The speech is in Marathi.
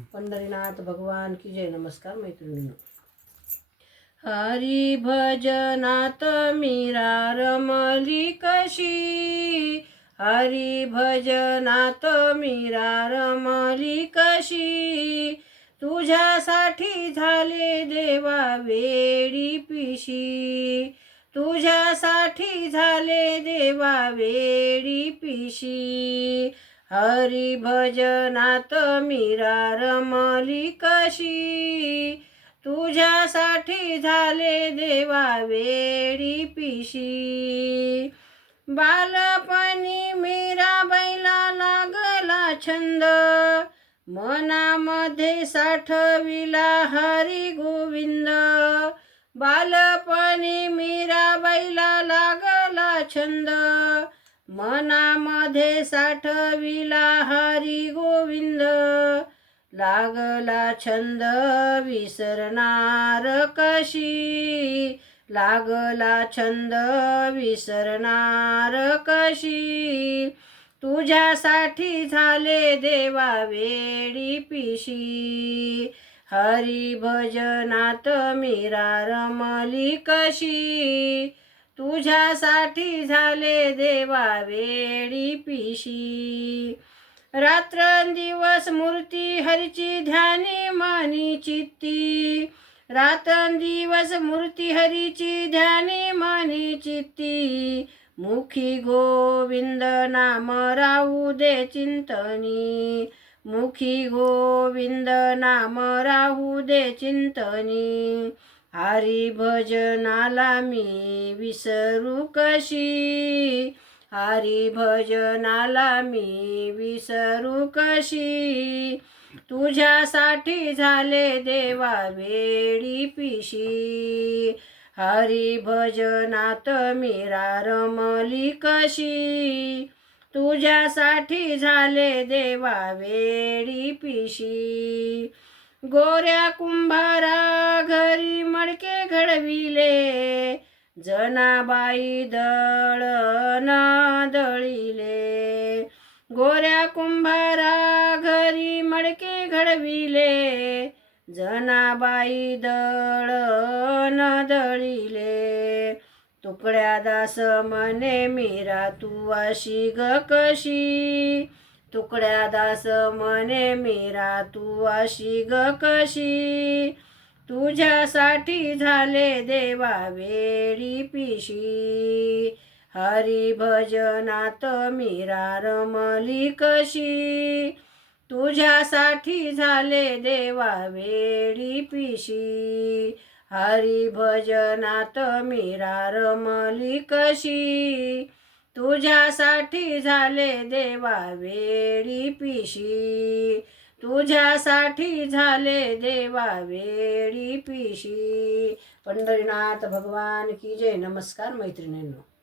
पंढरीनाथ भगवान की जय. नमस्कार मैत्रिणींनो. हरी भजनात मीरा रमली कशी? हरी भजनात मीरा रमली कशी? तुझ्यासाठी झाले देवा वेडी पिशी. तुझ्यासाठी झाले देवा वेडी पिशी. हरी भजनात मीरा रमली कशी? तुझ्यासाठी झाले देवा वेडी पिशी. बालपणी मीरा बैला लागला छंद. मनामध्ये साठविला हरी गोविंद. बालपणी मीरा बैला लागला छंद. मनामध्ये साठविला हरी गोविंद. लागला छंद विसरणार कशी? लागला छंद विसरणार कशी? तुझ्यासाठी झाले देवा वेडी पिशी. हरी भजनात मीरा रमली कशी? तुझ्यासाठी झाले देवा वेडी पिशी. रात्रंदिवस मूर्ती हरीची ध्यानी मानी चित्ती. रात्रंदिवस मूर्ती हरीची ध्यानी मानी चित्ती. मुखी गोविंद नाम राहू दे चिंतनी. मुखी गोविंद नाम राहू दे चिंतनी. हरी भजनाला मी विसरू कशी? हरी भजनाला मी विसरू कशी? तुझ्यासाठी झाले देवा वेडी पिशी. हरी भजनात मीरा रमली कशी? तुझ्यासाठी झाले देवा वेडी पिशी. गोऱ्या कुंभारा घरी मडके घडविले. जनाबाई दळण दळीले. गोऱ्या कुंभारा घरी मडके घडविले. जनाबाई दळण दळीले. तुकड्या दास मने मीरा तू अशी ग कशी? तुकड्या दास मने मीरा तू अशी ग कशी? तुझ्यासाठी झाले देवा वेडी पिशी. हरी भजनात मीरा रमली कशी? तुझ्यासाठी झाले देवा वेडी पिशी. हरी भजनात मीरा रमली कशी? तुझ्यासाठी झाले देवा वेडी पिशी. तुझ्यासाठी झाले देवा वेडी पिशी. पंढरीनाथ भगवान की जय. नमस्कार मैत्रिणींनो.